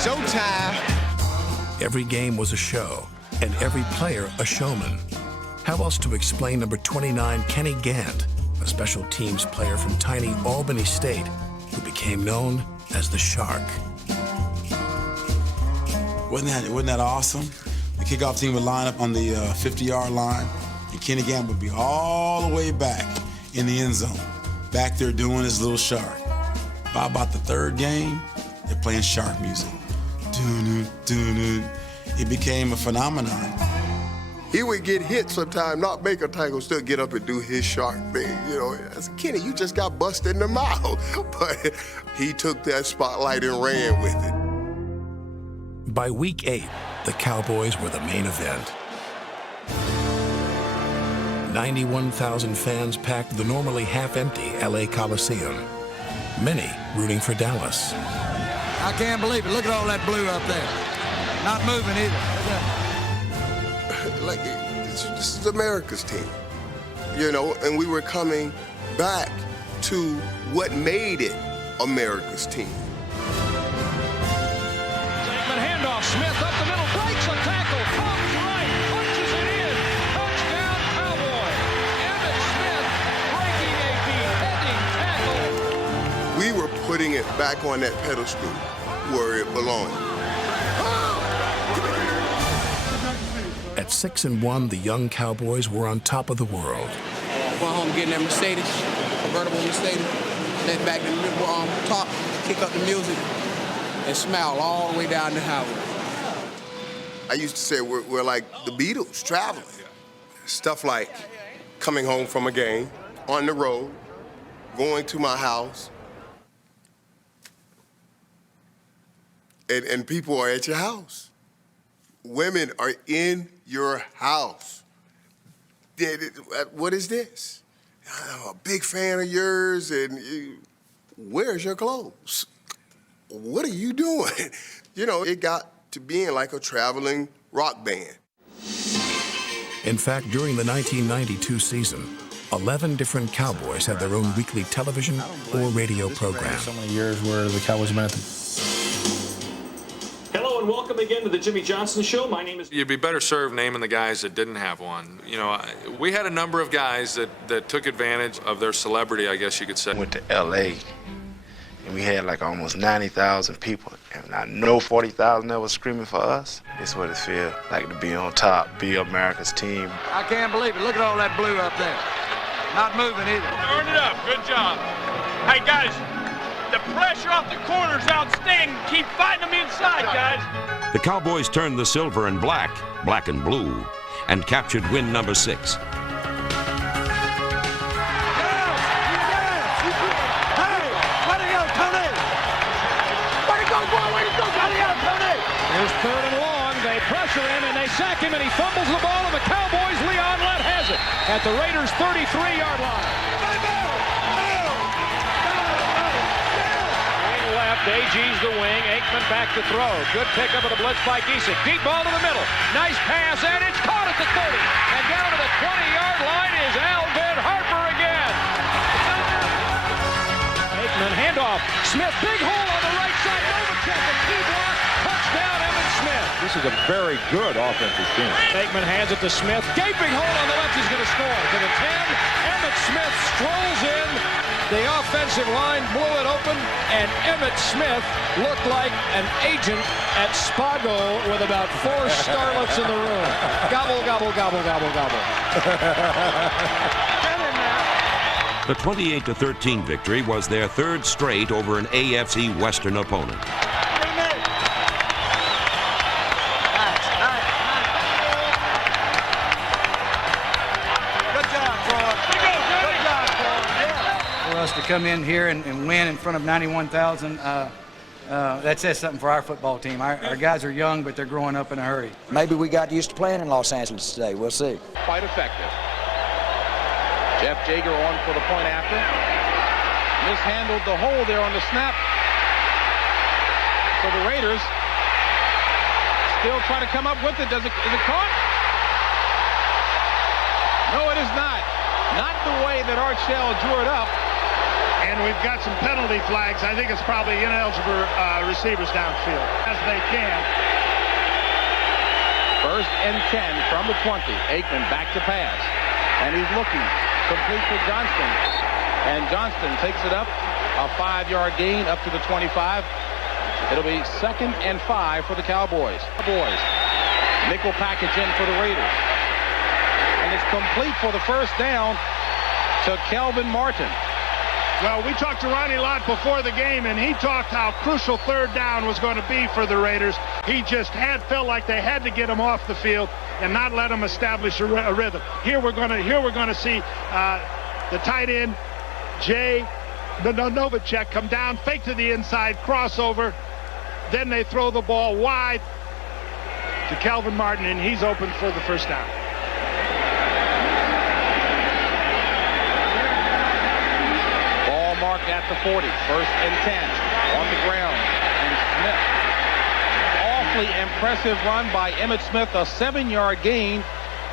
Showtime. Every game was a show, and every player a showman. How else to explain number 29, Kenny Gant, a special teams player from tiny Albany State, who became known as the Shark. Wasn't that awesome? The kickoff team would line up on the 50-yard line, and Kenny Gant would be all the way back in the end zone, back there doing his little shark. By about the third game, they're playing shark music. Doo-doo, doo-doo. It became a phenomenon. He would get hit sometime, not make a tackle, still get up and do his shark thing. You know, I said, Kenny, you just got busted in the mouth. But he took that spotlight and ran with it. By week 8, the Cowboys were the main event. 91,000 fans packed the normally half-empty LA Coliseum, many rooting for Dallas. I can't believe it. Look at all that blue up there. Not moving either. Like, this is America's team, you know, and we were coming back to what made it America's team. Handoff, Smith up the middle, breaks a tackle, comes right, punches it in, touchdown Cowboys. Emmitt Smith breaking a beheading tackle. We were putting it back on that pedestal where it belonged. At 6-1, the young Cowboys were on top of the world. Went home getting that Mercedes, convertible Mercedes, then back to the top, kick up the music, and smile all the way down the highway. I used to say we're like the Beatles, traveling. Stuff like coming home from a game, on the road, going to my house, and people are at your house. Women are in your house. What is this? I'm a big fan of yours, and where's your clothes? What are you doing? You know, it got to being like a traveling rock band. In fact, during the 1992 season, 11 different Cowboys had their own weekly television or radio program. So many years where the Cowboys meant it. Hello and welcome again to the Jimmy Johnson Show. My name is... You'd be better served naming the guys that didn't have one. You know, we had a number of guys that took advantage of their celebrity, I guess you could say. Went to L.A., and we had like almost 90,000 people. And I know 40,000 that was screaming for us. It's what it feels like to be on top, be America's team. I can't believe it. Look at all that blue up there. Not moving either. Earned it up. Good job. Hey, guys, the pressure off the corner is outstanding. Keep fighting them inside, guys. The Cowboys turned the silver and black, black and blue, and captured win number 6. Here's 3rd and long. They pressure him and they sack him and he fumbles the ball and the Cowboys, Leon Lett has it at the Raiders' 33-yard line. Wing left, AG's the wing, Aikman back to throw. Good pickup of the blitz by Giesick. Deep ball to the middle. Nice pass and it's caught at the 30. And down to the 20-yard line is Alvin Harper again. Aikman handoff. Smith, big hole on the right side. Novacek, a key block. Touchdown, Emmitt Smith. This is a very good offensive team. Aikman hands it to Smith. Gaping hole on the left. He's going to score. To the 10. Emmitt Smith strolls in. The offensive line blew it open, and Emmitt Smith looked like an agent at Spago with about 4 starlets in the room. Gobble, gobble, gobble, gobble, gobble. The 28-13 victory was their 3rd straight over an AFC Western opponent. For us to come in here and win in front of 91,000, that says something for our football team. Our guys are young, but they're growing up in a hurry. Maybe we got used to playing in Los Angeles today. We'll see. Quite effective. Jeff Jager on for the point after. Mishandled the hole there on the snap. So the Raiders still trying to come up with it. Is it caught? No, it is not. Not the way that Art Shell drew it up. And we've got some penalty flags. I think it's probably ineligible receivers downfield, as they can. First and 10 from the 20. Aikman back to pass. And he's looking. Complete to Johnston. And Johnston takes it up. A 5-yard gain up to the 25. It'll be 2nd and 5 for the Cowboys. Nickel package in for the Raiders. And it's complete for the first down to Kelvin Martin. Well, we talked to Ronnie Lott before the game, and he talked how crucial 3rd down was going to be for the Raiders. He just felt like they had to get him off the field and not let him establish a rhythm. Here we're going to see the tight end Novacek come down, fake to the inside, crossover. Then they throw the ball wide to Kelvin Martin, and he's open for the first down. Marked at the 40. 1st and 10 on the ground. And Smith. Awfully impressive run by Emmitt Smith. A 7-yard gain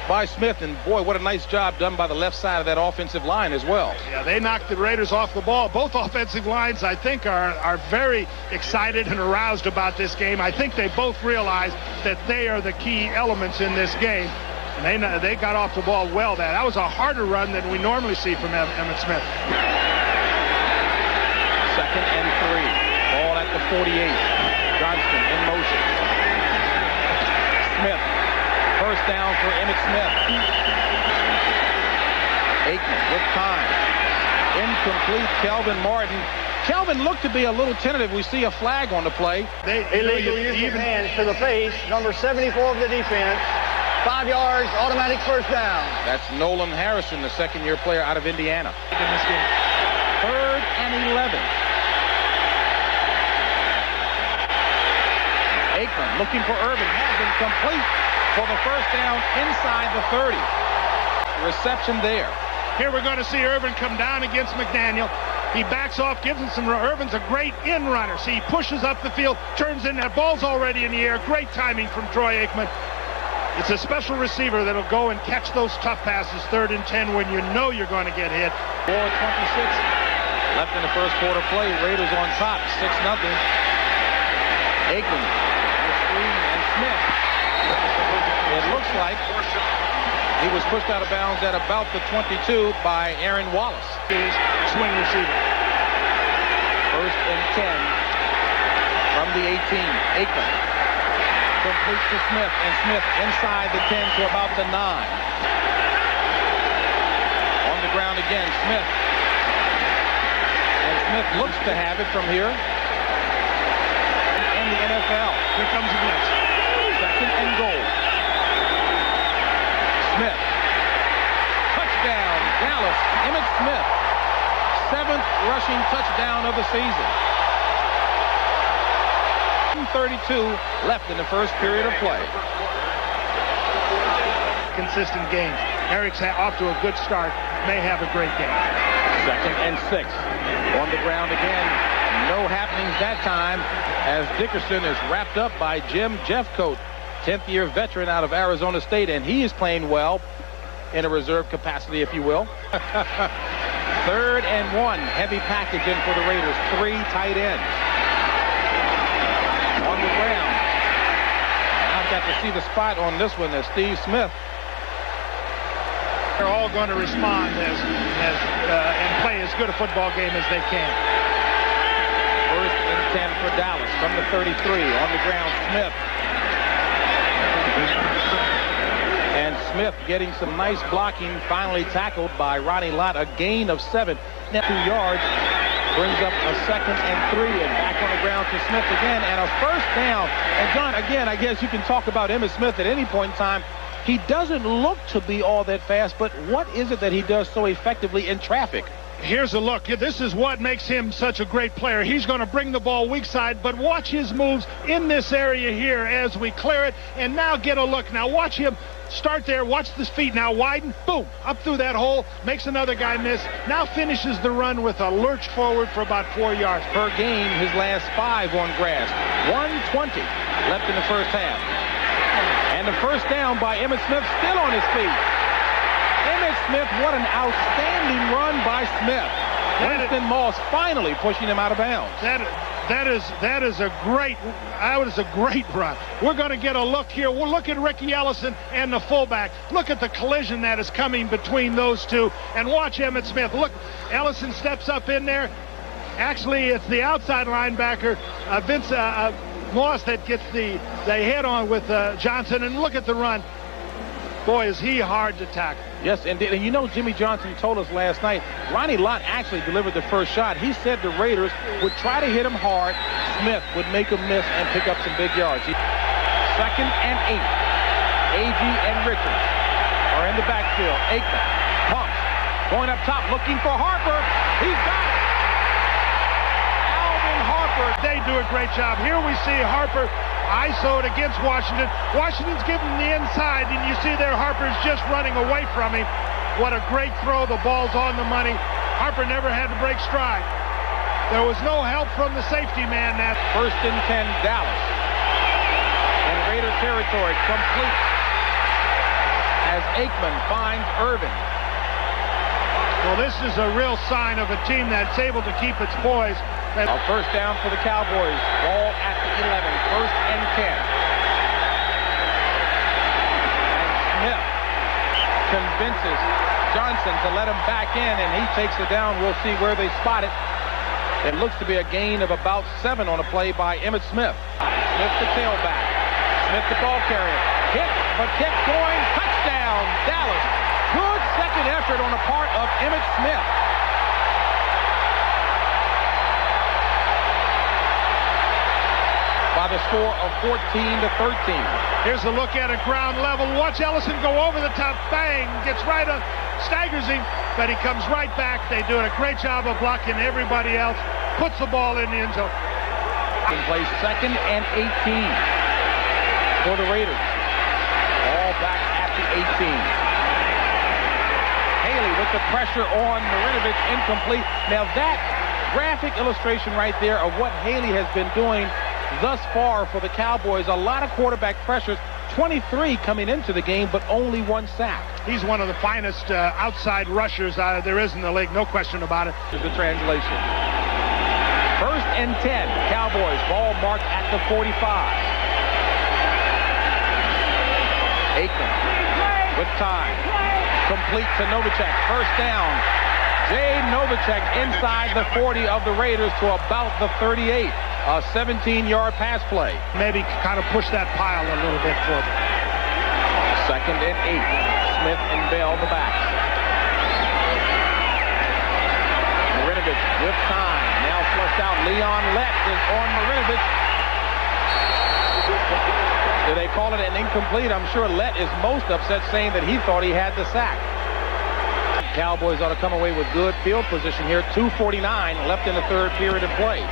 by Smith. And boy, what a nice job done by the left side of that offensive line as well. Yeah, they knocked the Raiders off the ball. Both offensive lines, I think, are very excited and aroused about this game. I think they both realize that they are the key elements in this game. And they got off the ball well. That was a harder run than we normally see from Emmitt Smith. 2nd and 3. Ball at the 48. Johnston in motion. Smith. First down for Emmitt Smith. Aikman with time. Incomplete. Kelvin Martin. Kelvin looked to be a little tentative. We see a flag on the play. Illegal use of hands to the face. Number 74 of the defense. 5 yards. Automatic first down. That's Nolan Harrison, the 2nd-year player out of Indiana. In this game. 3rd and 11. Aikman looking for Irvin. Has been complete for the first down inside the 30. Reception there. Here we're going to see Irvin come down against McDaniel. He backs off, gives him some. Irvin's a great in runner. See, he pushes up the field, turns in. That ball's already in the air. Great timing from Troy Aikman. It's a special receiver that'll go and catch those tough passes, 3rd and 10, when you know you're going to get hit. 4:26 left in the first quarter play. Raiders on top, 6-0. Aikman. And Smith. It looks like he was pushed out of bounds at about the 22 by Aaron Wallace. His swing receiver. 1st and 10 from the 18. Aikman completes to Smith, and Smith inside the 10 to about the 9. On the ground again, Smith. And Smith looks to have it from here. In the NFL. Here comes the blitz. 2nd and goal. Smith. Touchdown, Dallas. Emmitt Smith. 7th rushing touchdown of the season. 32 left in the first period of play. Consistent games. Eric's off to a good start. May have a great game. 2nd and 6. On the ground again. No happenings that time as Dickerson is wrapped up by Jim Jeffcoat, 10th-year veteran out of Arizona State, and he is playing well in a reserve capacity, if you will. 3rd and 1. Heavy package in for the Raiders. 3 tight ends. On the ground. I've got to see the spot on this one as Steve Smith. They're all going to respond and play as good a football game as they can. 1st and 10 for Dallas from the 33. On the ground, Smith. And Smith getting some nice blocking, finally tackled by Ronnie Lott. A gain of 7. Now 2 yards. Brings up a 2nd and 3, and back on the ground to Smith again, and a first down. And John, again, I guess you can talk about Emmitt Smith at any point in time. He doesn't look to be all that fast, but what is it that he does so effectively in traffic? Here's a look. This is what makes him such a great player. He's going to bring the ball weak side, but watch his moves in this area here as we clear it. And now get a look. Now watch him start there. Watch his feet now widen. Boom. Up through that hole. Makes another guy miss. Now finishes the run with a lurch forward for about 4 yards. Per game, his last 5 on grass. 1:20 left in the first half. And the first down by Emmitt Smith, still on his feet. Emmitt Smith, what an outstanding run by Smith. Winston Moss finally pushing him out of bounds. That is a great run. We're going to get a look here. We'll look at Ricky Ellison and the fullback. Look at the collision that is coming between those two, and watch Emmitt Smith. Look, Ellison steps up in there. Actually, it's the outside linebacker, Vince Moss, that gets the head on with Johnson, and look at the run. Boy, is he hard to tackle. Yes, and you know, Jimmy Johnson told us last night, Ronnie Lott actually delivered the first shot. He said the Raiders would try to hit him hard. Smith would make him miss and pick up some big yards. 2nd and 8. A.G. and Richards are in the backfield. Aikman pumps, going up top, looking for Harper. He's got it. Alvin Harper. They do a great job. Here we see Harper ISO'd against Washington. Washington's giving him the inside, and you see there Harper's just running away from him. What a great throw. The ball's on the money. Harper never had to break stride. There was no help from the safety man. That 1st and 10, Dallas. In Raider territory, complete. As Aikman finds Irvin. Well, this is a real sign of a team that's able to keep its poise. A first down for the Cowboys. Ball at the 11. 1st and 10. And Smith convinces Johnson to let him back in, and he takes it down. We'll see where they spot it. It looks to be a gain of about 7 on a play by Emmitt Smith. Smith the tailback. Smith the ball carrier. Hit, but kept going. Touchdown, Dallas. Good second effort on the part of Emmitt Smith. By the score of 14-13. Here's a look at it, ground level. Watch Ellison go over the top. Bang! Gets right on, staggers him, but he comes right back. They do a great job of blocking everybody else. Puts the ball in the end zone. In play 2nd and 18 for the Raiders. All back at the 18. Haley with the pressure on Marinovich, incomplete. Now that graphic illustration right there of what Haley has been doing thus far for the Cowboys. A lot of quarterback pressures. 23 coming into the game, but only 1 sack. He's one of the finest outside rushers there is in the league, no question about it. Here's the translation. 1st and 10. Cowboys, ball marked at the 45. Aikman with time. Complete to Novacek. First down. Jay Novacek inside the 40 of the Raiders to about the 38. A 17-yard pass play. Maybe kind of push that pile a little bit for them. 2nd and 8. Smith and Bell the backs. Marinovich with time. Now flushed out. Leon Lett is on Marinovich. Do they call it an incomplete? I'm sure Lett is most upset, saying that he thought he had the sack. Cowboys ought to come away with good field position here. 2:49 left in the 3rd period of play.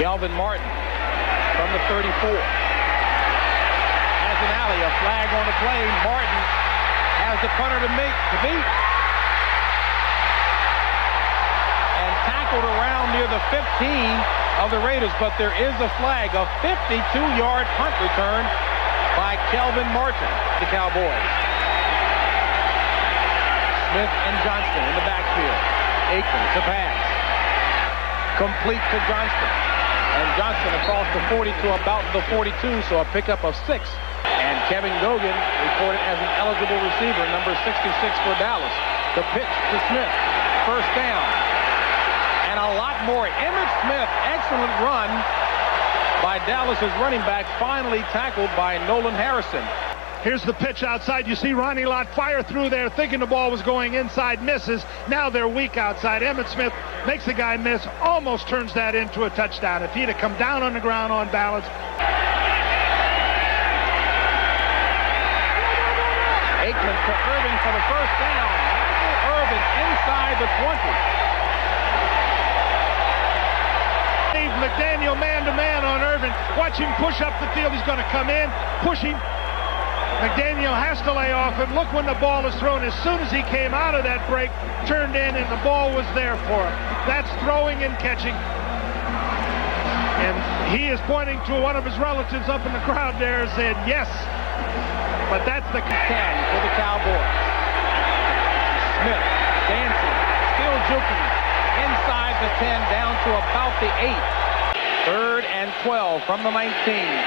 Kelvin Martin from the 34. Has an alley, a flag on the play. Martin has the punter to beat. And tackled around near the 15 of the Raiders, but there is a flag, a 52-yard punt return by Kelvin Martin, the Cowboys. Smith and Johnston in the backfield. Aikman to pass. Complete to Johnston. And Johnson across the 40 to about the 42, so a pickup of 6. And Kevin Gogan reported as an eligible receiver, number 66 for Dallas. The pitch to Smith. First down. And a lot more. Emmitt Smith, excellent run by Dallas's running back, finally tackled by Nolan Harrison. Here's the pitch outside. You see Ronnie Lott fire through there, thinking the ball was going inside, misses. Now they're weak outside. Emmitt Smith makes the guy miss, almost turns that into a touchdown. If he'd have come down on the ground on balance. Aikman to Irvin for the first down. Irvin inside the 20. Steve McDaniel man-to-man on Irvin. Watch him push up the field. He's going to come in, push him. McDaniel has to lay off him. Look when the ball is thrown. As soon as he came out of that break, turned in, and the ball was there for him. That's throwing and catching. And he is pointing to one of his relatives up in the crowd there and said, yes. But that's the 10 for the Cowboys. Smith dancing, still juking. Inside the 10, down to about the 8. 3rd and 12 from the 19.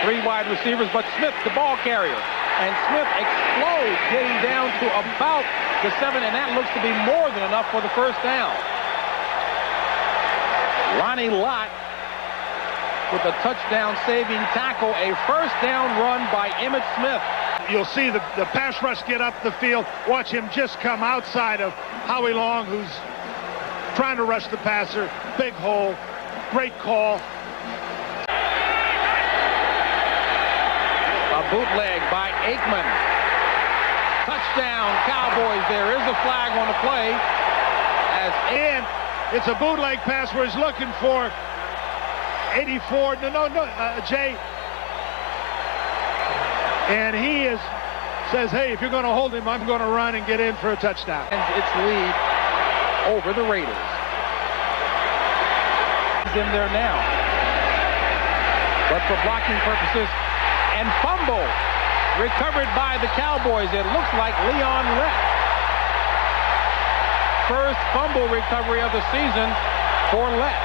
3 wide receivers, but Smith, the ball carrier. And Smith explodes, getting down to about the 7, and that looks to be more than enough for the first down. Ronnie Lott with a touchdown-saving tackle, a first down run by Emmitt Smith. You'll see the pass rush get up the field. Watch him just come outside of Howie Long, who's trying to rush the passer. Big hole. Great call. A bootleg by Aikman. Touchdown, Cowboys. There is a flag on the play. And it's a bootleg pass where he's looking for 84. Jay. And he says, hey, if you're going to hold him, I'm going to run and get in for a touchdown. And its lead over the Raiders. He's in there now. But for blocking purposes, and fumble recovered by the Cowboys. It looks like Leon Rett. First fumble recovery of the season for Lett.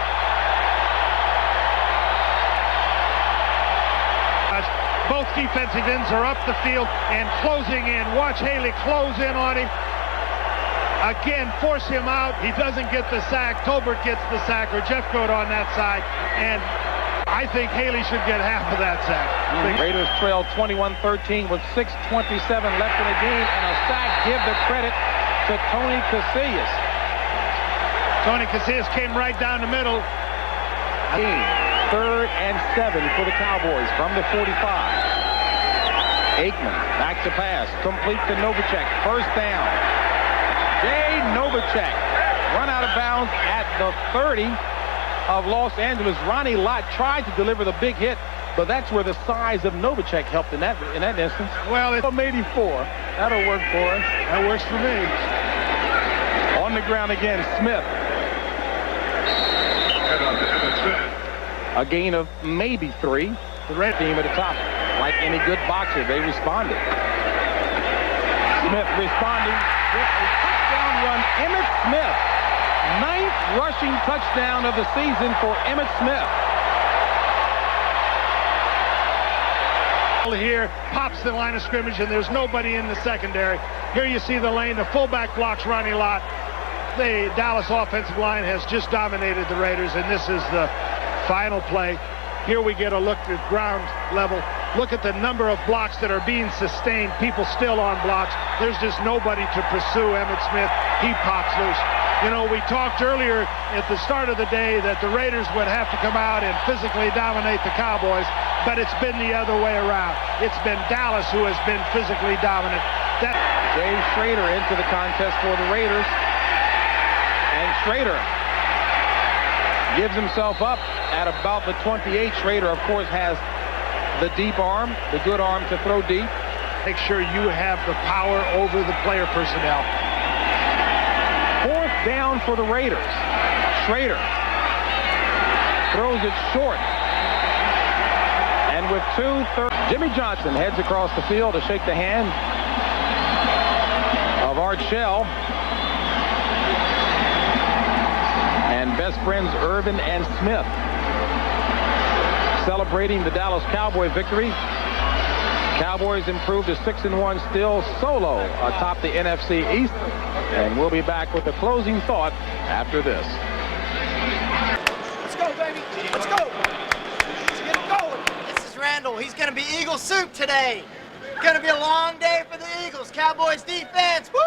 Both defensive ends are up the field and closing in. Watch Haley close in on him. Again, force him out. He doesn't get the sack. Tolbert gets the sack, or Jeffcoat on that side. And I think Haley should get half of that sack. Raiders trail 21-13 with 6:27 left in the game, and a sack. Give the credit to Tony Casillas. Tony Casillas came right down the middle. 3rd and 7 for the Cowboys from the 45. Aikman back to pass, complete to Novacek. First down. Jay Novacek run out of bounds at the 30 of Los Angeles. Ronnie Lott tried to deliver the big hit, but that's where the size of Novacek helped in that instance. Well, it's 84. That'll work for us. That works for me. On the ground again, Smith. A gain of maybe 3. The red team at the top. Like any good boxer, they responded. Smith responding with a touchdown run. Emmitt Smith. 9th rushing touchdown of the season for Emmitt Smith. Here, pops the line of scrimmage, and there's nobody in the secondary. Here you see the lane. The fullback blocks Ronnie Lott. The Dallas offensive line has just dominated the Raiders, and this is the final play. Here we get a look at ground level. Look at the number of blocks that are being sustained. People still on blocks. There's just nobody to pursue Emmitt Smith. He pops loose. You know, we talked earlier at the start of the day that the Raiders would have to come out and physically dominate the Cowboys, but it's been the other way around. It's been Dallas who has been physically dominant. Jay Schrader into the contest for the Raiders. And Schrader gives himself up at about the 28. Schrader, of course, has the deep arm, the good arm to throw deep. Make sure you have the power over the player personnel. 4th down for the Raiders. Schrader throws it short. And with 2-3, Jimmy Johnson heads across the field to shake the hand of Art Shell. And best friends Irvin and Smith celebrating the Dallas Cowboy victory. Cowboys improved to 6-1, still solo atop the NFC East. And we'll be back with the closing thought after this. Let's go, baby. Let's go. Let's get it going. This is Randall. He's going to be Eagle soup today. Going to be a long day for the Eagles. Cowboys defense. Woo!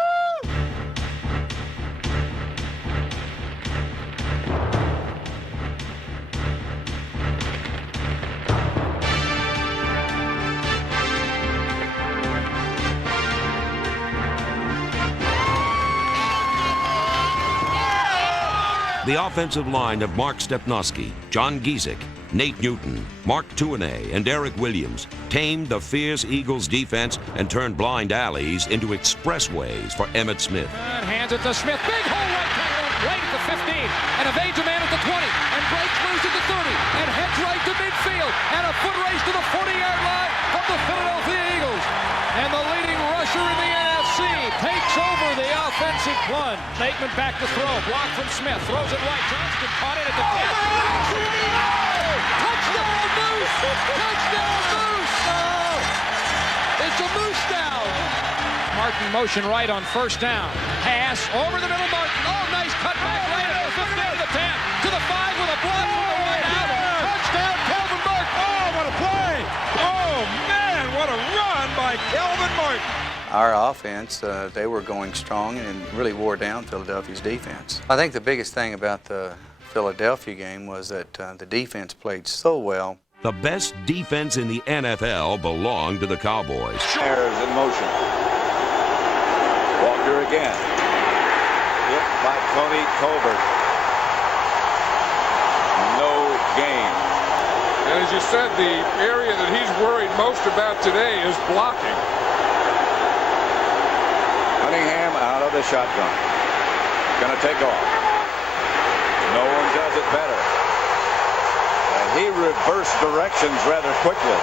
The offensive line of Mark Stepnoski, John Giesick, Nate Newton, Mark Tuanay, and Eric Williams tamed the fierce Eagles defense and turned blind alleys into expressways for Emmitt Smith. And hands it to Smith. Big hole right tackle right at the 15. And evades a man at the 20. And breaks loose at the 30. And heads right to midfield. And a foot race to the 40-yard line of the Philadelphia Eagles. And the leading rusher in the NFC takes over the offensive plunge. Aikman back to throw. Block from Smith. Throws it right. Johnston caught it at the 10. Touchdown, Moose! Touchdown, Moose! It's a Moose down. Martin motion right on first down. Pass over the middle. Martin. Oh, nice cut back right at the 15 to the 10 to the 5 with a block from the right out. Touchdown, Calvin Martin. Oh, what a play! Oh man, what a run by Calvin Martin. Our offense, they were going strong and really wore down Philadelphia's defense. I think the biggest thing about the Philadelphia game was that the defense played so well. The best defense in the NFL belonged to the Cowboys. Bears in motion. Walker again. Hit by Tony Colbert. No gain. And as you said, the area that he's worried most about today is blocking. Cunningham out of the shotgun. Gonna take off. No one does it better. And he reversed directions rather quickly.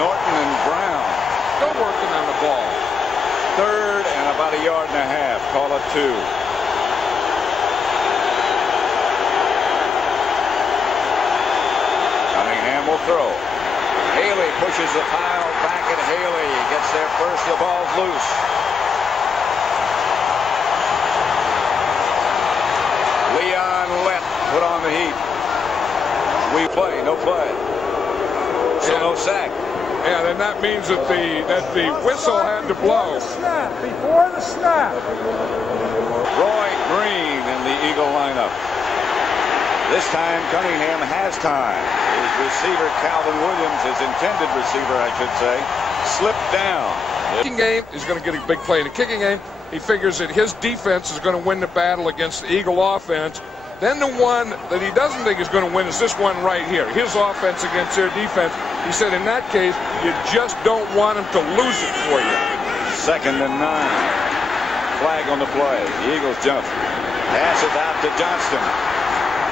Norton and Brown. Still working on the ball. Third and about a yard and a half. Call it 2. Cunningham will throw. Haley pushes the pile back at Haley. Gets there first. The ball's loose. Leon Lett put on the heat. We play, no play. So no sack. Yeah, then that means that the whistle had to blow. Before the snap. Roy Green in the Eagle lineup. This time Cunningham has time. His receiver, Calvin Williams, his intended receiver, I should say, slipped down. Kicking game is going to get a big play in the kicking game. He figures that his defense is going to win the battle against the Eagle offense. Then the one that he doesn't think is going to win is this one right here, his offense against their defense. He said in that case, you just don't want him to lose it for you. 2nd and 9. Flag on the play. The Eagles jump. Pass it out to Johnston.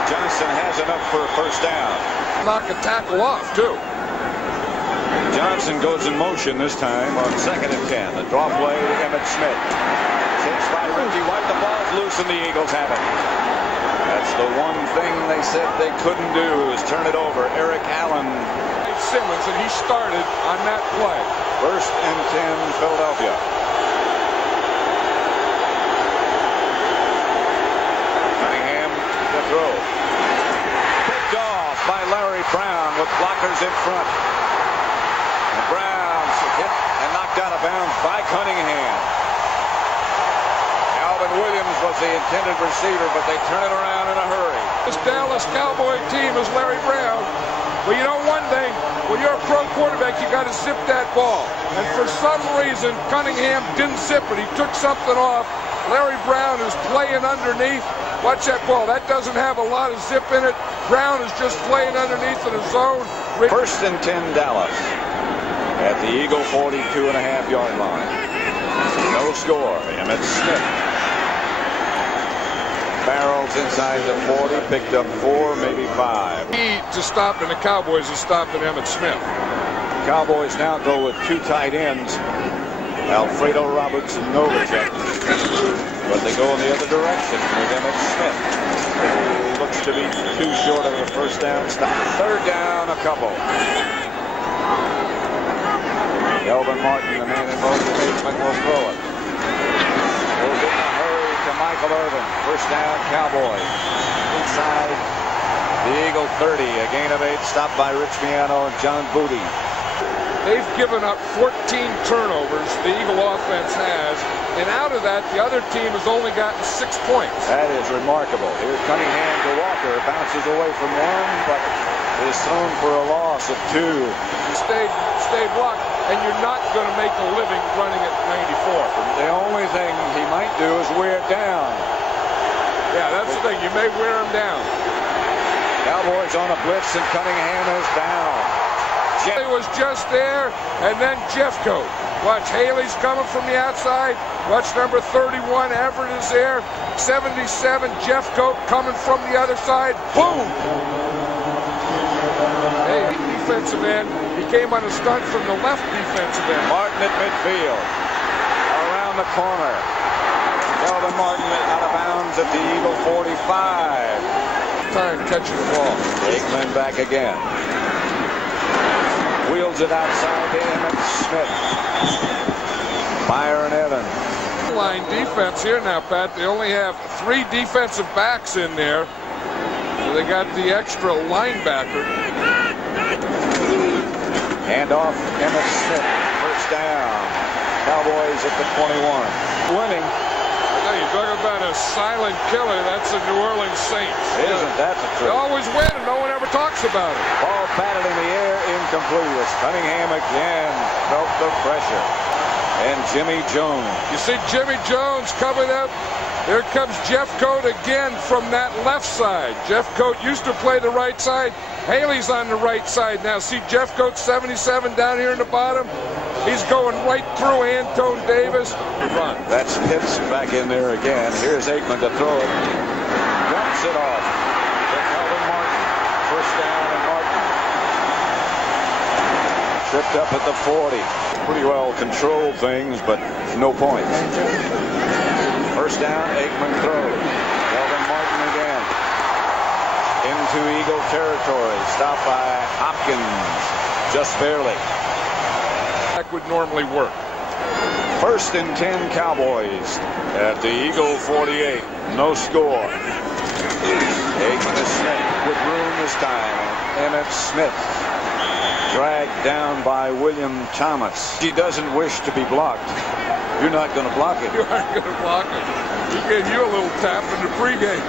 Johnston has enough for a first down. Knock a tackle off, too. Johnson goes in motion this time on 2nd and 10. A draw play to Emmitt Smith. Takes by Reggie White. The ball's loose and the Eagles have it. That's the one thing they said they couldn't do is turn it over. Eric Allen. Simmons, and he started on that play. 1st and 10, Philadelphia. Cunningham to throw. Picked off by Larry Brown with blockers in front. And Brown's hit and knocked out of bounds by Cunningham. Calvin Williams was the intended receiver, but they turn it around in a hurry. This Dallas Cowboy team is Larry Brown. Well, you know one thing, when you're a pro quarterback, you got to zip that ball. And for some reason, Cunningham didn't zip it. He took something off. Larry Brown is playing underneath. Watch that ball. That doesn't have a lot of zip in it. Brown is just playing underneath in a zone. 1st and 10, Dallas. At the Eagle 42.5-yard line. No score. Emmitt Smith. Barrels inside the 40, picked up 4, maybe 5. Key to stopping the Cowboys is stopping Emmitt Smith. Cowboys now go with 2 tight ends, Alfredo Roberts and Novacek. But they go in the other direction with Emmitt Smith. He looks to be too short of a first down stop. 3rd down, a couple. Elvin Martin, the man in motion, will throw it. We'll get in a hurry to Michael Irvin. First down, Cowboys. Inside the Eagle 30. A gain of 8, stopped by Rich Miano and John Booty. They've given up 14 turnovers, the Eagle offense has. And out of that, the other team has only gotten 6 points. That is remarkable. Here's Cunningham to Walker. Bounces away from 1, but is thrown for a loss of 2. Stay blocked, and you're not going to make a living running at 94. The only thing he might do is wear it down. Yeah, that's the thing. You may wear him down. Cowboys on a blitz, and Cunningham is down. Haley was just there, and then Jeffcoat. Watch, Haley's coming from the outside. Watch number 31, Everett is there. 77, Jeffcoat coming from the other side. Boom! Hey, defensive end. He came on a stunt from the left defensive end. Martin at midfield. Around the corner. Kelvin Martin out of bounds at the Eagle 45. Time catching the ball. Aikman back again. Wheels it outside to Emmitt Smith. Byron Evans. Line defense here now, Pat. They only have 3 defensive backs in there. So they got the extra linebacker. Hand off Emmitt Smith. First down. Cowboys at the 21. Winning. Now you're talking about a silent killer. That's the New Orleans Saints. Isn't that the truth? They always win and no one ever talks about it. Ball batted in the air, incomplete. As Cunningham again felt the pressure. And Jimmy Jones. You see Jimmy Jones coming up. Here comes Jeff Coat again from that left side. Jeff Coat used to play the right side. Haley's on the right side now. See Jeff Coat 77 down here in the bottom. He's going right through Antone Davis. Run. That's Pitts back in there again. Here's Aikman to throw it. Dumps it off to Kelvin Martin. First down and Martin. Tripped up at the 40. Pretty well controlled things, but no points. First down, Aikman throws. Kelvin Martin again. Into Eagle territory. Stopped by Hopkins. Just barely. That would normally work. First and 10 Cowboys at the Eagle 48. No score. Aikman to Smith with room this time. Emmitt Smith dragged down by William Thomas. He doesn't wish to be blocked. You're not going to block it. You aren't going to block it. He gave you a little tap in the pregame.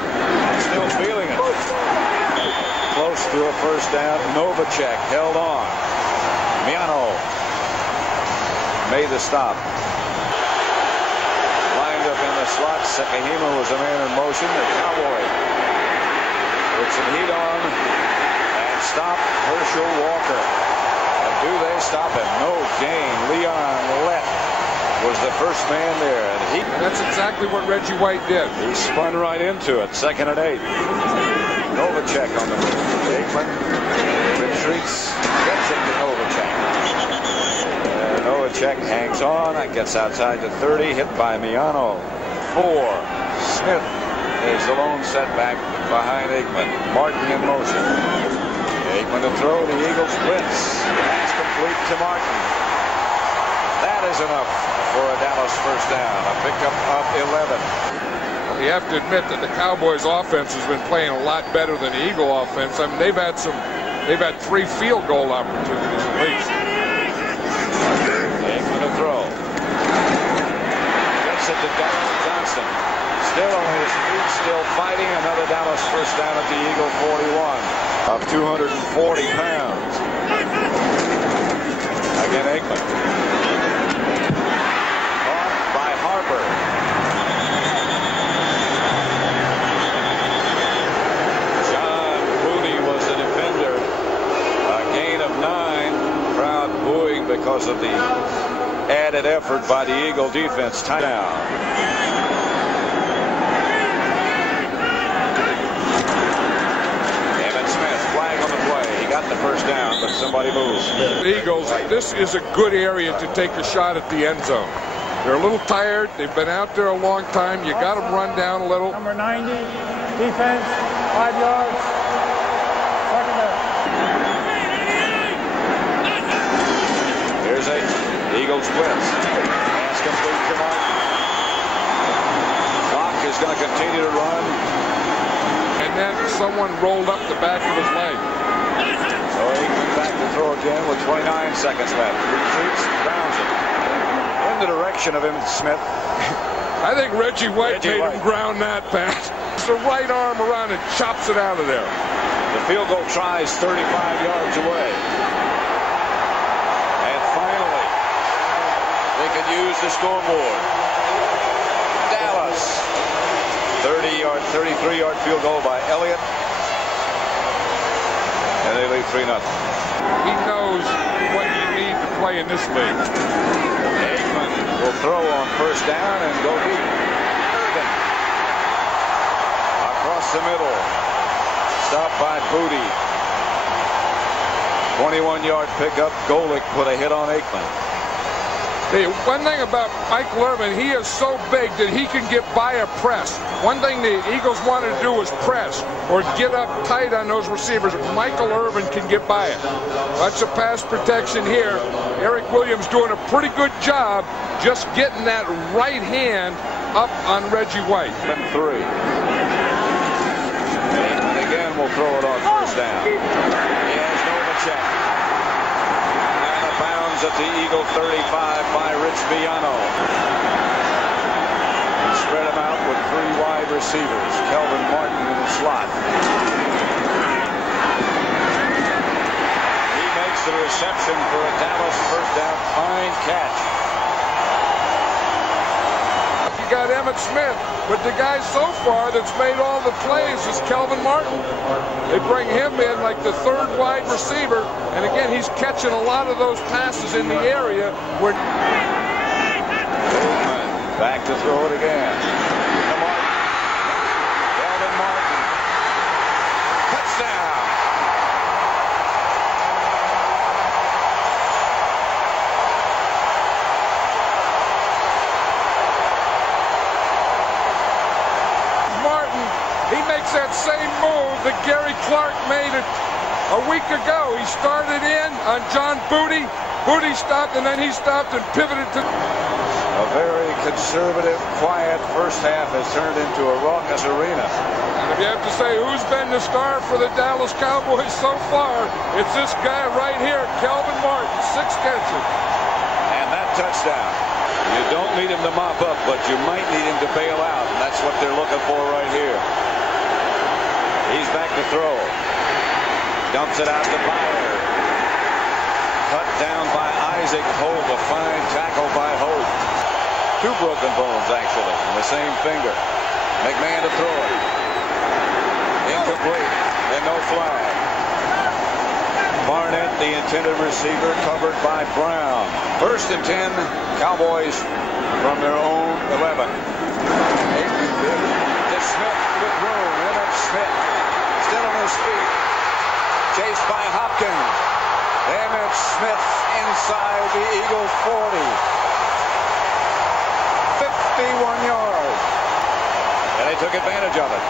Still feeling it. Close to a first down. Novacek held on. Miano made the stop. Lined up in the slot. Sekahima was a man in motion. The Cowboy with some heat on and stop Herschel Walker. And do they stop him? No gain. Leon Lett was the first man there. And that's exactly what Reggie White did. He spun right into it. 2nd and 8. Novacek on the move. Aikman retreats. Gets it to Novacek. Novacek hangs on. That gets outside the 30. Hit by Miano. 4. Smith is the lone setback behind Aikman. Martin in motion. Aikman to throw. The Eagles blitz. Pass complete to Martin. That is enough for a Dallas first down. A pickup of 11. Well, you have to admit that the Cowboys offense has been playing a lot better than the Eagle offense. I mean, they've had 3 field goal opportunities at least. Aikman to throw. Gets it to Darrell Johnston. Still on his feet, still fighting. Another Dallas first down at the Eagle 41 of 240 pounds. Again, Aikman. Caught by Harper. John Mooney was the defender. A gain of 9. Crowd booing because of the added effort by the Eagle defense. Touchdown. Got the first down, but somebody moves. The Eagles, this is a good area to take a shot at the end zone. They're a little tired. They've been out there a long time. You got them run down a little. Number 90, defense, 5 yards. Second down. Here's 8. The Eagles blitz. Pass complete to Martin. Clock is going to continue to run. And then someone rolled up the back of his leg. So Aikman back to throw again with 29 seconds left. Retreats, grounds it. In the direction of Emmitt Smith. I think Reggie White made him ground that pass. It's the right arm around and chops it out of there. The field goal tries 35 yards away. And finally, they could use the scoreboard. Dallas. 33-yard field goal by Elliott. And they lead 3-0. He knows what you need to play in this league. Aikman will throw on first down and go deep. Irvin. Across the middle. Stopped by Booty. 21-yard pickup. Golick put a hit on Aikman. Hey, one thing about Michael Irvin, he is so big that he can get by a press. One thing the Eagles wanted to do was press or get up tight on those receivers. Michael Irvin can get by it. That's a pass protection here. Eric Williams doing a pretty good job just getting that right hand up on Reggie White. 3. And again, we'll throw it on first down. He has Novacek. Out of bounds at the Eagle 35 by Rich Viano. And spread him out with 3 wide receivers. Kelvin Martin in the slot. He makes the reception for a Dallas first down. Fine catch. You got Emmitt Smith, but the guy so far that's made all the plays is Kelvin Martin. They bring him in like the 3rd wide receiver, and again, he's catching a lot of those passes in the area where... Back to throw it again. Kelvin Martin. Touchdown. He makes that same move that Gary Clark made it a week ago. He started in on John Booty. Booty stopped, and then he stopped and pivoted to... A very conservative, quiet first half has turned into a raucous arena. And if you have to say who's been the star for the Dallas Cowboys so far, it's this guy right here, Kelvin Martin, 6 catches. And that touchdown. You don't need him to mop up, but you might need him to bail out, and that's what they're looking for right here. He's back to throw. Dumps it out to Byer. Cut down by Isaac Holt. A fine tackle by Holt. 2 broken bones, actually, in the same finger. McMahon to throw it. Incomplete. And no flag. Barnett, the intended receiver, covered by Brown. 1st and 10, Cowboys from their own 11. To Smith with room. Emmitt Smith still on his feet. Chased by Hopkins. Emmitt Smith inside the Eagle 40. 51 yards. And they took advantage of it.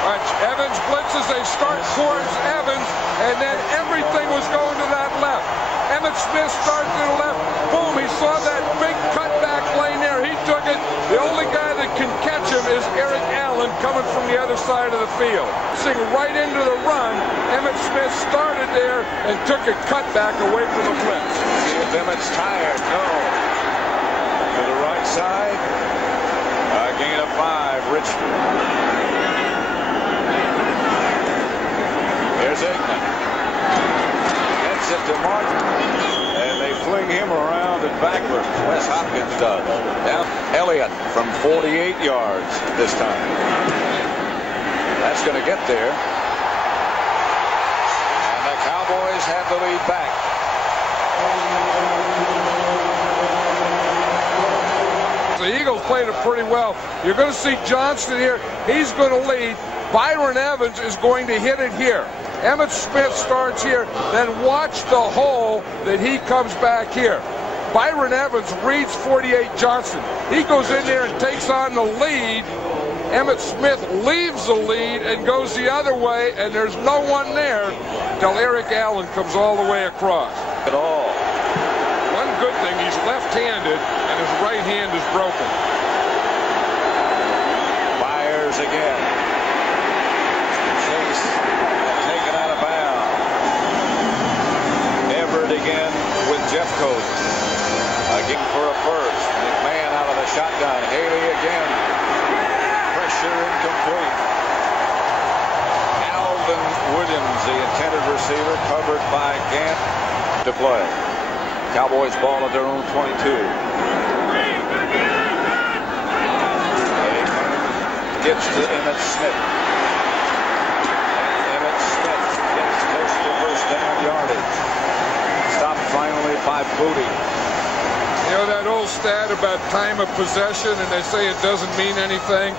Watch, Evans blitzes, they start towards Evans, and then everything was going to that left. Emmitt Smith started to the left. Boom, he saw that big cutback lane there. He took it. The only guy that can catch him is Eric Allen coming from the other side of the field. Sing right into the run. Emmitt Smith started there and took a cutback away from the blitz. See if Emmett's tired. No. To the right side. A gain of 5. Richmond. There's Aikman. Gets it to Martin. And they fling him around and backwards. Wes Hopkins does. Down Elliott from 48 yards this time. That's going to get there. And the Cowboys have the lead back. The Eagles played it pretty well. You're going to see Johnston here. He's going to lead. Byron Evans is going to hit it here. Emmitt Smith starts here, then watch the hole that he comes back here. Byron Evans reads 48 Johnston. He goes in there and takes on the lead. Emmitt Smith leaves the lead and goes the other way, and there's no one there till Eric Allen comes all the way across. At all. One good thing, he's left-handed, and his right hand is broken. Fires again. Chase taken out of bounds. Everett again with Jeffcoat. Again for a first. McMahon out of the shotgun. Haley again. Pressure incomplete. Alden Williams, the intended receiver, covered by Gant to play. Cowboys ball at their own 22. Gets to Emmitt Smith. Emmitt Smith gets close to first down yardage. Stopped finally by Booty. You know that old stat about time of possession, and they say it doesn't mean anything?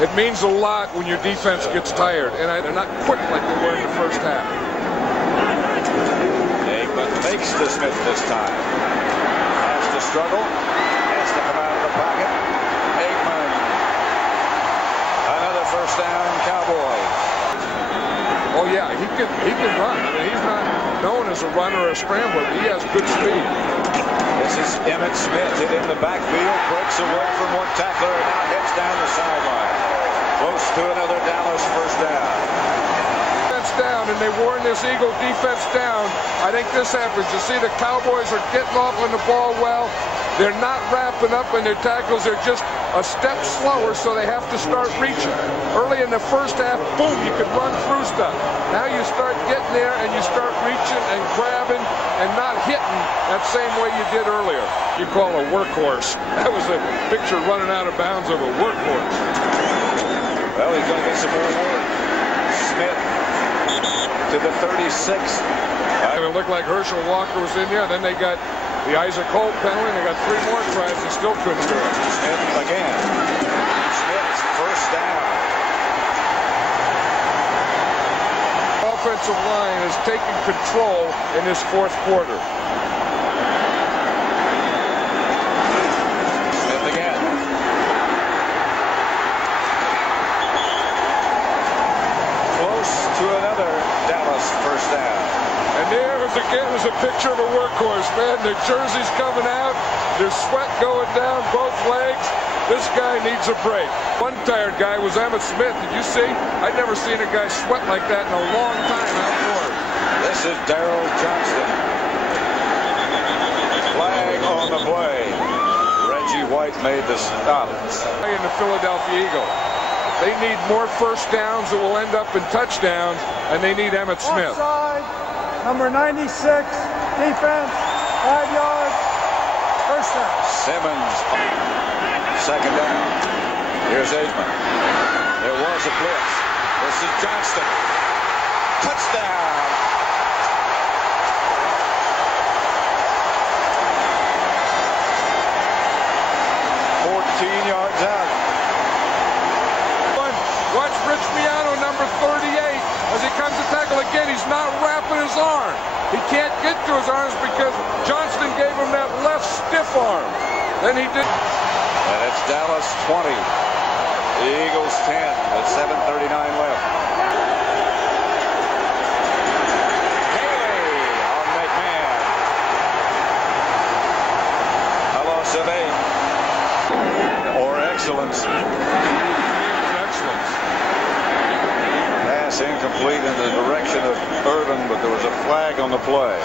It means a lot when your defense gets tired, and they're not quick like they were in the first half. Aikman fakes to Smith this time. Has to struggle. Has to come out of the pocket. Aikman. Another first down, Cowboys. Oh yeah, he can run. I mean, he's not known as a runner or a scrambler, but he has good speed. This is Emmett Smith hit in the backfield, breaks away from one tackler, and now heads down the sideline. Close to another Dallas first down. Defense down, and they worn this Eagle defense down. I think this happens. You see the Cowboys are getting off on the ball well. They're not wrapping up in their tackles. They're just a step slower, so they have to start reaching. Early in the first half, boom, you could run through stuff. Now you start getting there, and you start reaching and grabbing and not hitting that same way you did earlier. You call a workhorse. That was a picture running out of bounds of a workhorse. Well, he's going to get some more work. Smith to the 36. It looked like Herschel Walker was in there. Then they got the Isaac Holt penalty. They got 3 more tries and still couldn't do it. Smith again. Smith's first down. Offensive line is taking control in this fourth quarter. Smith again. Close to another Dallas first down. And there was again was a picture of a workhorse, man. Their jersey's coming out, their sweat going down both legs. This guy needs a break. One tired guy was Emmitt Smith. Did you see? I'd never seen a guy sweat like that in a long time outdoors. This is Darryl Johnston. Flag on the play. Reggie White made the stop. In the Philadelphia Eagle. They need more first downs that will end up in touchdowns, and they need Emmitt Smith. Offside, number 96, defense, 5 yards, first down. Simmons, second down. Here's Aikman. There was a blitz. This is Johnston. Touchdown. Yards out. Watch Rich Miano, number 38, as he comes to tackle again. He's not wrapping his arm. He can't get to his arms because Johnston gave him that left stiff arm. Then he did. And it's Dallas 20. The Eagles 10 with 7:39 left. Haley on McMahon. A loss of 8. Or excellence. Excellence. Pass incomplete in the direction of Irvin, but there was a flag on the play.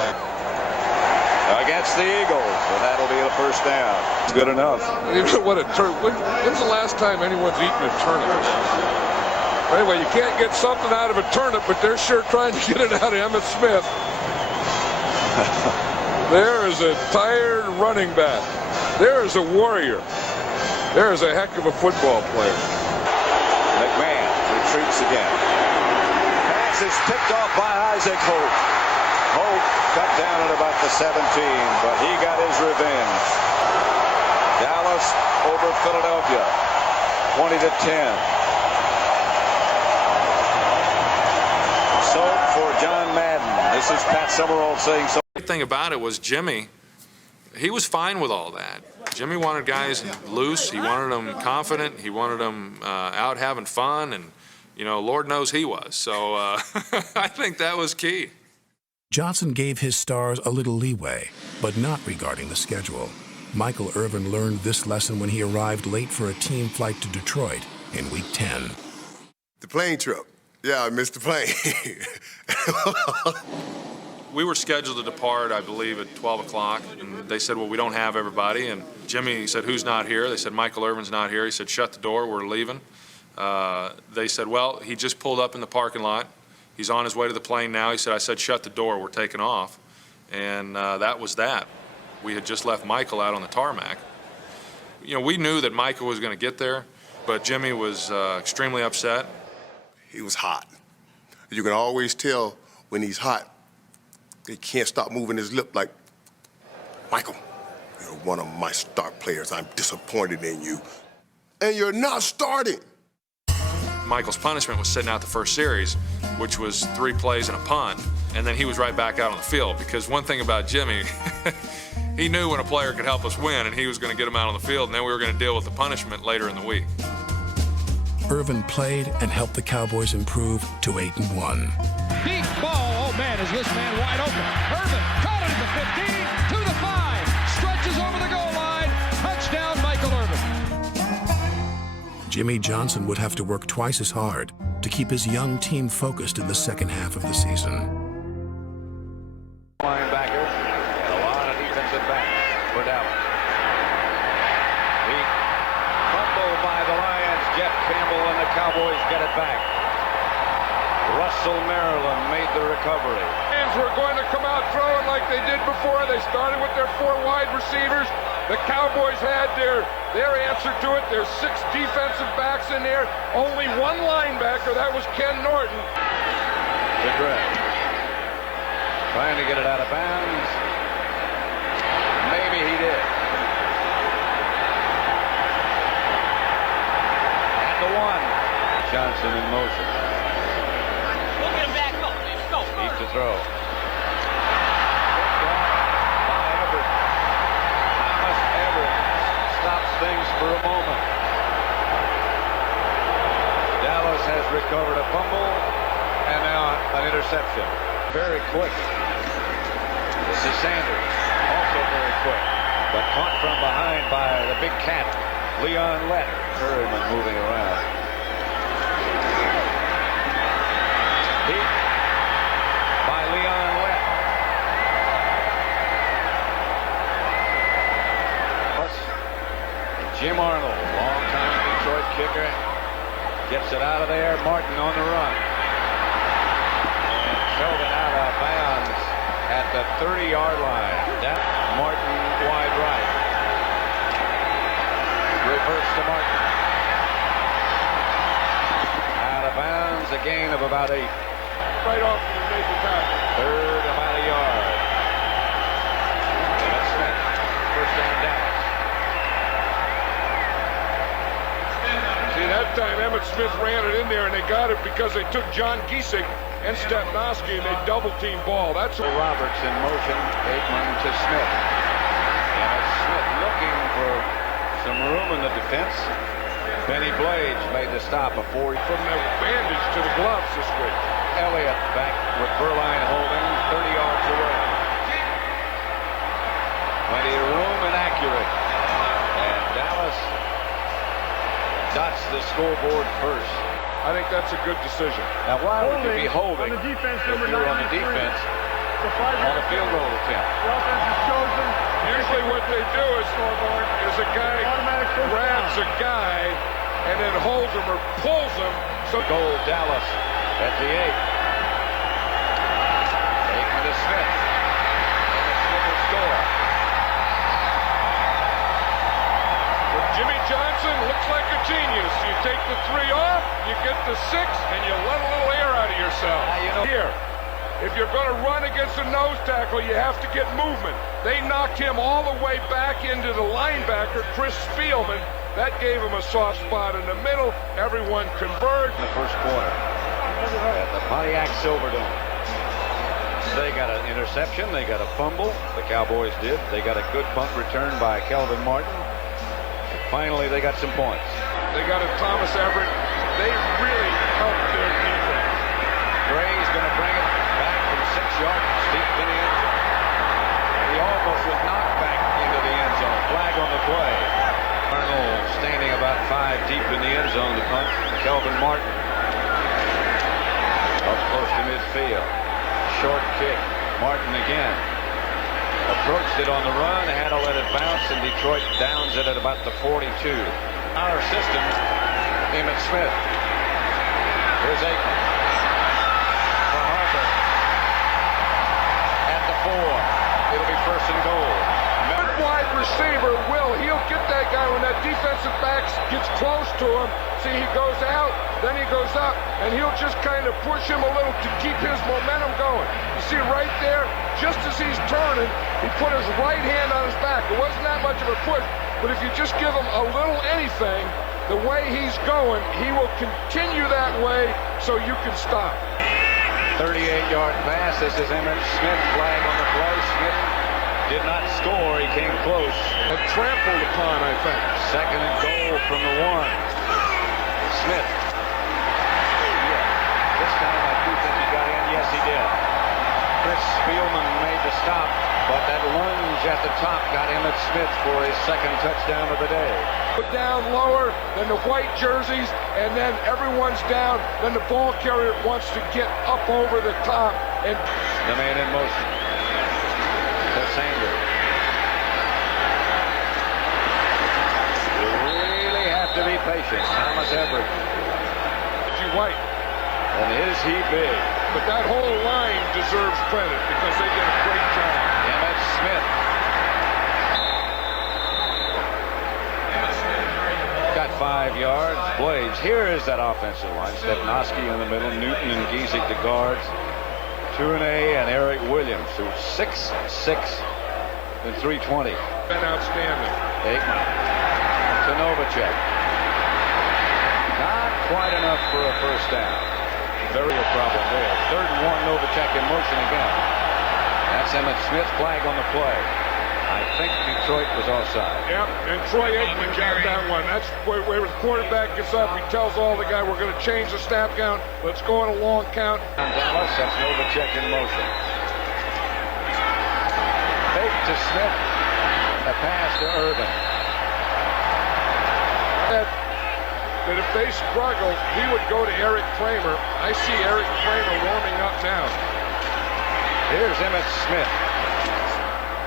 Against the Eagles, and that'll be a first down. It's good enough. What a turn. When's the last time anyone's eaten a turnip? Anyway, you can't get something out of a turnip, but they're sure trying to get it out of Emmitt Smith. There is a tired running back. There is a warrior. There is a heck of a football player. McMahon retreats again. Pass is picked off by Isaac Holt. Holt cut down at about the 17, but he got his revenge. Dallas over Philadelphia, 20-10. So for John Madden, this is Pat Summerall saying so. The thing about it was Jimmy, he was fine with all that. Jimmy wanted guys loose. He wanted them confident. He wanted them out having fun, and Lord knows he was. So I think that was key. Johnson gave his stars a little leeway, but not regarding the schedule. Michael Irvin learned this lesson when he arrived late for a team flight to Detroit in Week 10. The plane trip. Yeah, I missed the plane. We were scheduled to depart, I believe, at 12 o'clock, and they said, well, we don't have everybody. And Jimmy said, who's not here? They said, Michael Irvin's not here. He said, shut the door, we're leaving. They said, well, he just pulled up in the parking lot. He's on his way to the plane now. He said, I said, shut the door, we're taking off. And that was that. We had just left Michael out on the tarmac. We knew that Michael was going to get there, but Jimmy was extremely upset. He was hot. You can always tell when he's hot. He can't stop moving his lip like, Michael, you're one of my star players. I'm disappointed in you. And you're not starting. Michael's punishment was sitting out the first series, which was 3 plays and a punt, and then he was right back out on the field. Because one thing about Jimmy, he knew when a player could help us win, and he was going to get him out on the field, and then we were going to deal with the punishment later in the week. Irvin played and helped the Cowboys improve to 8-1. Deep ball. Oh, man, is this man wide open. Irvin caught it at the 15, to the 5. Stretches over the goal line. Touchdown, Michael Irvin. Jimmy Johnson would have to work twice as hard to keep his young team focused in the second half of the season. Linebacker and a lot of defensive backs for Dallas. The fumble by the Lions. Jeff Campbell and the Cowboys get it back. Russell Maryland made the recovery. Lions were going to come out throwing like they did before. They started with their 4 wide receivers. The Cowboys had their answer to it. There's 6 defensive backs in there. Only 1 linebacker. That was Ken Norton. The Greg. Trying to get it out of bounds. Maybe he did. And the 1. Johnson in motion. We'll get him back. Go. Needs to throw. By Everett. Thomas Everett stops things for a moment. Dallas has recovered a fumble and now an interception. Very quick. This is Sanders, also very quick, but caught from behind by the big cat, Leon Lett. Perryman moving around. Deep by Leon Lett. Jim Arnold, long-time Detroit kicker, gets it out of there. Martin on the run. Kelvin out of bounds at the 30-yard line. Martin wide right. Reverse to Martin. Out of bounds, a gain of about 8. Right off the major tackle. Third, about a yard. Emmett Smith, first down Dallas. See, that time Emmett Smith ran it in there, and they got it because they took John Giesick and Stepnoski, and they double-team ball. That's what Roberts in motion. Aikman to Smith. Emmett Smith looking for some room in the defense. Benny Blades made the stop before from the bandage to the gloves this week. Elliott back with Berline holding 30 yards away. Plenty of room and accurate. And Dallas dots the scoreboard first. I think that's a good decision. Now, why would you be holding on the defense, if you're on the defense on a field goal attempt? The offense is chosen. Usually what they do is a guy grabs a guy and then holds him or pulls him. So goal Dallas at the 8. Aikman to Smith. And Smith will score. Jimmy Johnson looks like a genius. You take the 3 off, you get the 6, and you let a little air out of yourself. Here, if you're going to run against a nose tackle, you have to get movement. They knocked him all the way back into the linebacker, Chris Spielman. That gave him a soft spot in the middle. Everyone converged. In the first quarter at the Pontiac Silverdome. They got an interception. They got a fumble. The Cowboys did. They got a good punt return by Kelvin Martin. Finally, they got some points. They got a Thomas Everett. They really helped their defense. Gray's going to bring it back from 6 yards deep in the end zone. He almost was knocked back into the end zone. Flag on the play. Arnold standing about 5 deep in the end zone to punt. Kelvin Martin up close to midfield. Short kick. Martin again. Approached it on the run, had to let it bounce, and Detroit downs it at about the 42. Our system, Emmitt Smith. Here's Aikman. For Harper. At the 4. It'll be first and goal. Good wide receiver, he'll get that guy when that defensive back gets close to him. See, he goes out, then he goes up, and he'll just kind of push him a little to keep his momentum going. You see right there, just as he's turning, he put his right hand on his back. It wasn't that much of a push, but if you just give him a little anything, the way he's going, he will continue that way so you can stop. 38-yard pass. This is Emmitt Smith. Flag on the play. Smith did not score. He came close. And trampled upon, I think. Second and goal from the 1. Smith. Yeah. This time I do think he got in. Yes, he did. Chris Spielman made the stop, but that lunge at the top got Emmitt Smith for his second touchdown of the day. Put down lower than the white jerseys, and then everyone's down. Then the ball carrier wants to get up over the top. And the man in motion. To Sanders. You really have to be patient. Thomas Everett. White. And is he big? But that whole line deserves credit because they did a great job. Emmitt Smith. Got 5 yards. Blades. Here is that offensive line. Stepnoski in the middle. Newton and Giesick the guards. Tournay and Eric Williams, who's 6'6" and 320. Been outstanding. Aikman to Novacek. Not quite enough for a first down. Very real problem there. 3rd and 1, Novacek in motion again. That's Emmitt Smith. Flag on the play. I think Detroit was offside. Yep, and Troy Aikman got that one. That's where the quarterback gets up. He tells all the guy, we're going to change the snap count. Let's go on a long count. And Dallas, that's Novacek in motion. Fake to Smith. A pass to Irvin. That if they struggle, he would go to Eric Kramer. I see Eric Kramer warming up now. Here's Emmitt Smith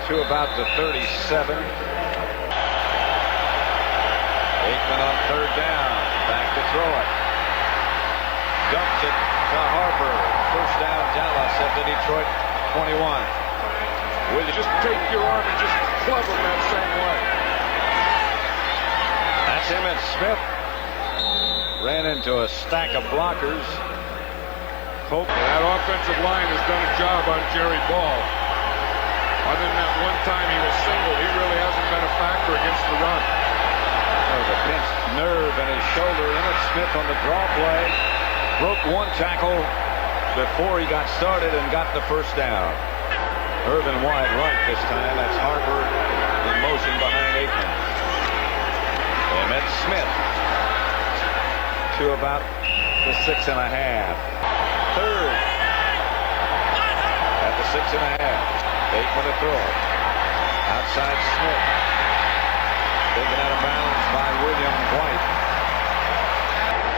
to about the 37. Aikman on 3rd down. Back to throw it. Dumps it to Harper. First down, Dallas at the Detroit 21. Will you just take your arm and just club him that same way? That's Emmitt Smith. Ran into a stack of blockers. That offensive line has done a job on Jerry Ball. Other than that one time he was single, he really hasn't been a factor against the run. There's a pinched nerve in his shoulder. Emmitt Smith on the draw play. Broke 1 tackle before he got started and got the first down. Irvin wide right this time. That's Harper in motion behind Aikman. Emmitt Smith to about the 6.5. 3rd at the 6.5. Aikman to throw. Outside Smith. Taken out of bounds by William White.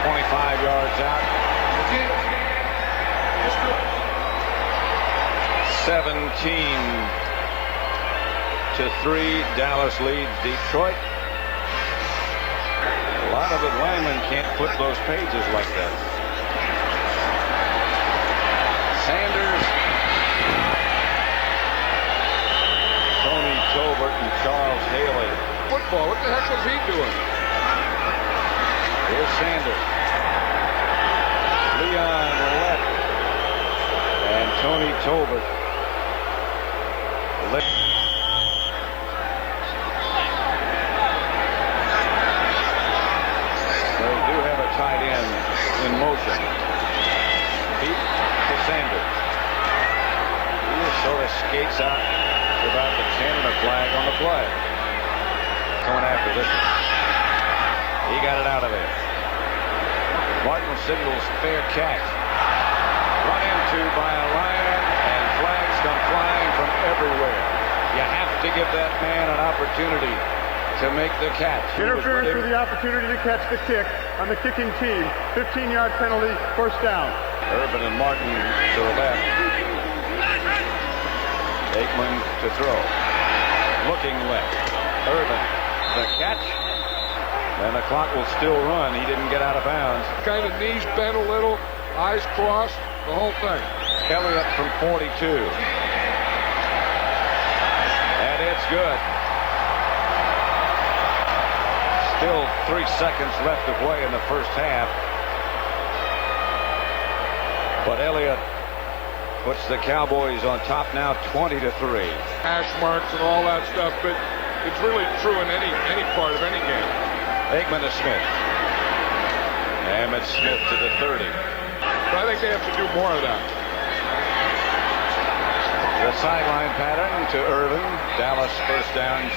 25 yards out. 17-3. Dallas leads Detroit. A lot of it linemen can't flip those pages like that. Sanders. Tony Tolbert and Charles Haley. Football, what the heck was he doing? Here's Sanders. Leon left. And Tony Tolbert. They do have a tight end in motion. Beat to Sanders. He just sort of skates out to about the 10 and a flag on the play. Going after this one. He got it out of there. Martin signals fair catch. Run into by a lineman, and flags come flying from everywhere. You have to give that man an opportunity to make the catch. Interference for the opportunity to catch the kick on the kicking team. 15-yard penalty, first down. Urban and Martin to the left. Aikman to throw. Looking left. Urban. The catch. And the clock will still run. He didn't get out of bounds. Kind of knees bent a little, eyes crossed, the whole thing. Elliott from 42. And it's good. Still 3 seconds left to play in the first half. But Elliott puts the Cowboys on top now 20-3. Hash marks and all that stuff, but it's really true in any part of any game. Aikman to Smith. Emmitt Smith to the 30. But I think they have to do more of that. The sideline pattern to Irvin. Dallas first downs,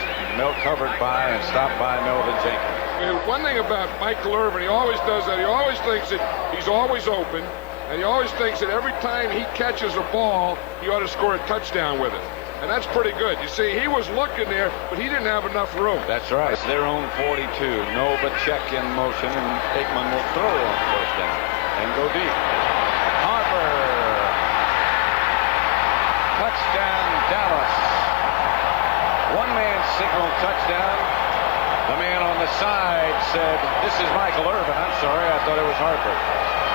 covered by and stopped by Melvin Jenkins. One thing about Michael Irvin, he always does that. He always thinks that he's always open, and he always thinks that every time he catches a ball, he ought to score a touchdown with it. And that's pretty good. You see, he was looking there, but he didn't have enough room. That's right. It's their own 42. Novacek in motion, and Aikman will throw on first down and go deep. Harper. Touchdown, Dallas. One-man signal touchdown. The man on the side said, "This is Michael Irvin." I'm sorry, I thought it was Harper.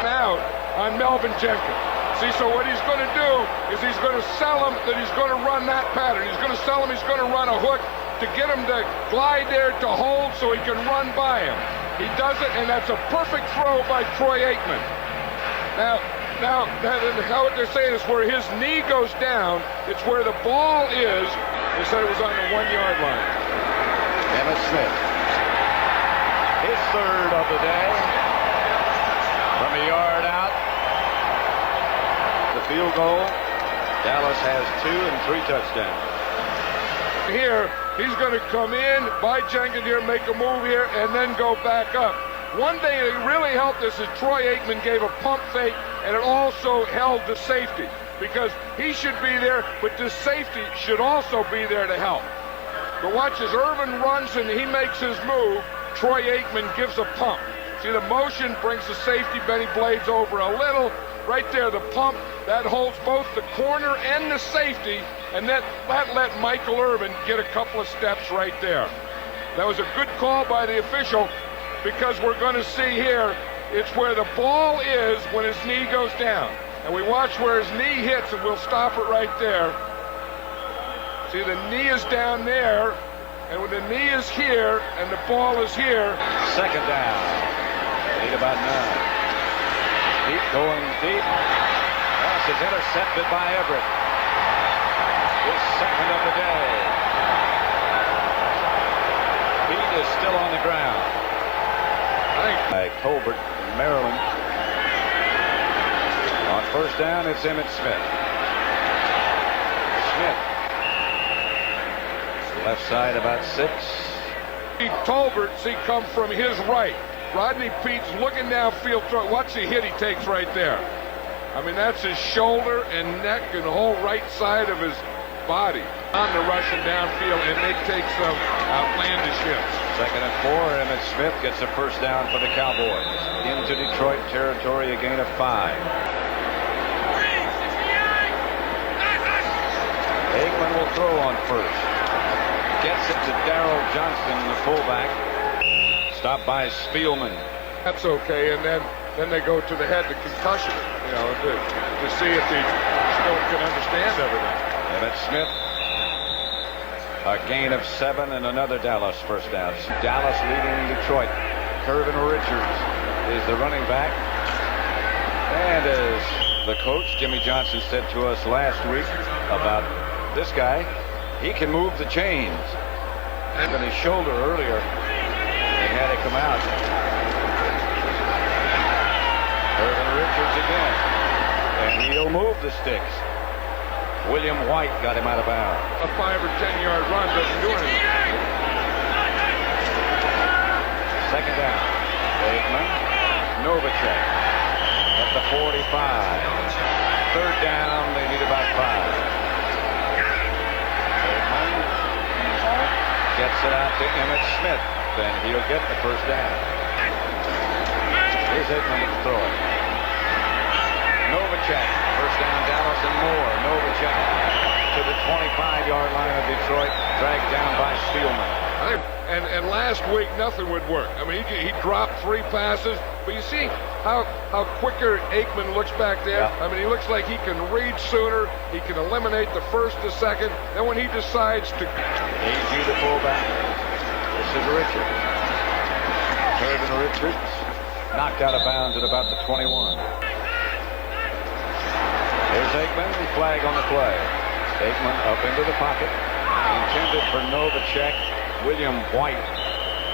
Now on Melvin Jenkins. See, so what he's going to do is he's going to sell him that he's going to run that pattern. He's going to sell him he's going to run a hook to get him to glide there to hold so he can run by him. He does it, and that's a perfect throw by Troy Aikman. Now what they're saying is where his knee goes down, it's where the ball is. They said it was on the 1-yard line. Emmitt Smith. His third of the day. From a yard out. The field goal. Dallas has 2 and 3 touchdowns. Here, he's going to come in, by Jenkins here, make a move here, and then go back up. One thing that really helped us is Troy Aikman gave a pump fake, and it also held the safety, because he should be there, but the safety should also be there to help. But watch as Irvin runs and he makes his move, Troy Aikman gives a pump. See, the motion brings the safety, Benny Blades, over a little. Right there, the pump, that holds both the corner and the safety, and that let Michael Irvin get a couple of steps right there. That was a good call by the official, because we're going to see here, it's where the ball is when his knee goes down. And we watch where his knee hits, and we'll stop it right there. See, the knee is down there, and when the knee is here and the ball is here. Second down. Need about 9. Deep, going deep. Pass is intercepted by Everett. His second of the day. Pete is still on the ground. By Colbert, Maryland. On first down, it's Emmitt Smith. Smith. Left side about 6. Tolbert, see, come from his right. Rodney Pete's looking downfield. Watch the hit he takes right there. I mean, that's his shoulder and neck and the whole right side of his body. On the rushing downfield, and they take some outlandish hits. Second and 4, Emmitt Smith gets a first down for the Cowboys. Into Detroit territory, a gain of 5. Aikman will throw on first. Gets it to Darrell Johnston, the fullback. Stopped by Spielman. That's okay, and then they go to the head, the concussion, to see if he still can understand everything. Emmitt Smith. A gain of 7 and another Dallas first down. Dallas leading Detroit. Curvin Richards is the running back. And as the coach, Jimmy Johnson, said to us last week about this guy, he can move the chains. And on his shoulder earlier, they had it come out. Curvin Richards again. And he'll move the sticks. William White got him out of bounds. A 5 or 10 yard run doesn't do anything. Second down. Aikman. Novacek at the 45. Third down, they need about 5. Aikman gets it out to Emmitt Smith. Then he'll get the first down. Here's Aikman to throw it. Novacek, first down, Dallas and more. Novacek to the 25-yard line of Detroit, dragged down by Spielman. And last week, nothing would work. I mean, he dropped 3 passes, but you see how quicker Aikman looks back there? Yeah. I mean, he looks like he can read sooner. He can eliminate the first, the second. Then when he decides to... AG the fullback. This is Richards. Curvin Richards knocked out of bounds at about the 21. Here's Aikman, flag on the play. Aikman up into the pocket. Intended for Novacek. William White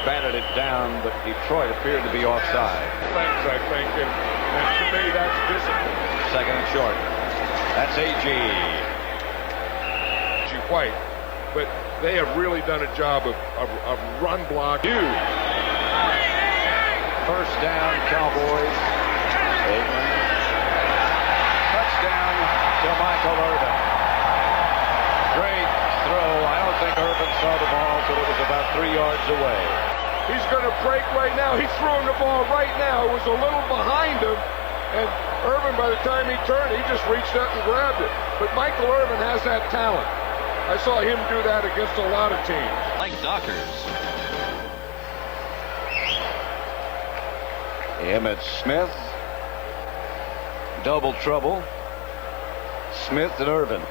batted it down, but Detroit appeared to be offside. Thanks, I think, and to me, that's discipline. Second and short. That's AG. quite, but they have really done a job of run block. First down, Cowboys. Aikman. Touchdown to Michael Irvin. Great throw. I don't think Irvin saw the ball until it was about 3 yards away. He's going to break right now. He's throwing the ball right now. It was a little behind him, and Irvin, by the time he turned, he just reached out and grabbed it. But Michael Irvin has that talent. I saw him do that against a lot of teams. Like Dockers. Emmitt Smith. Double trouble. Smith and Irvin.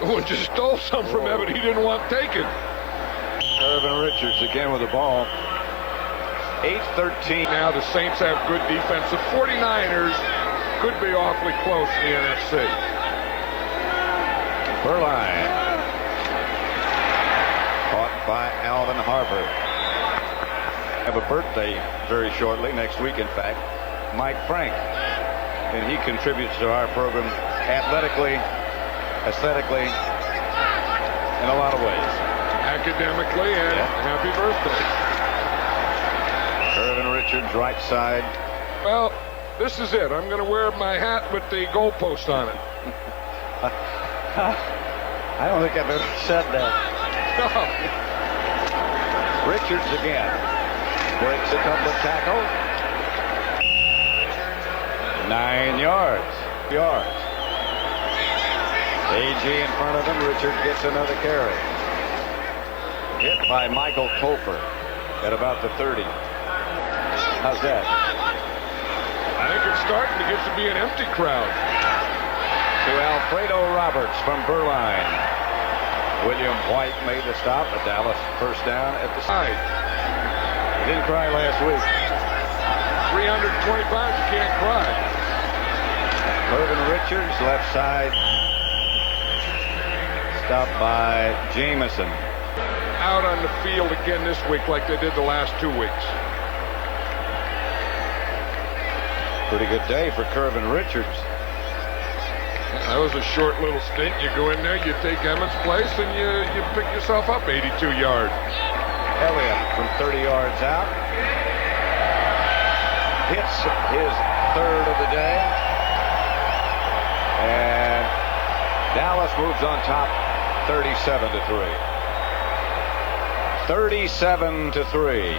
Someone just stole some from Emmitt he didn't want taken. Irvin Richards again with the ball. 8-13. Now the Saints have good defense. The 49ers could be awfully close in the NFC. Berline. Caught by Alvin Harper. Have a birthday very shortly, next week in fact, Mike Frank. And he contributes to our program athletically, aesthetically, in a lot of ways. Academically, and happy birthday. Irvin Richards, right side. Well, this is it. I'm going to wear my hat with the goalpost on it. I don't think I've ever said that. No. Richards again. Breaks a couple of tackles. 9 yards. A.G. in front of him. Richards gets another carry. Hit by Michael Topher at about the 30. How's that? I think it's starting to get to be an empty crowd. To Alfredo Roberts from Berline. William White made the stop, but Dallas first down at the side. He didn't cry last week. 320 pounds, you can't cry. Irvin Richards, left side. Stopped by Jameson. Out on the field again this week like they did the last 2 weeks. Pretty good day for Irvin Richards. That was a short little stint. You go in there, you take Emmitt's place, and you pick yourself up 82 yards. Elliott from 30 yards out. Hits his third of the day. And Dallas moves on top 37-3. 37-3.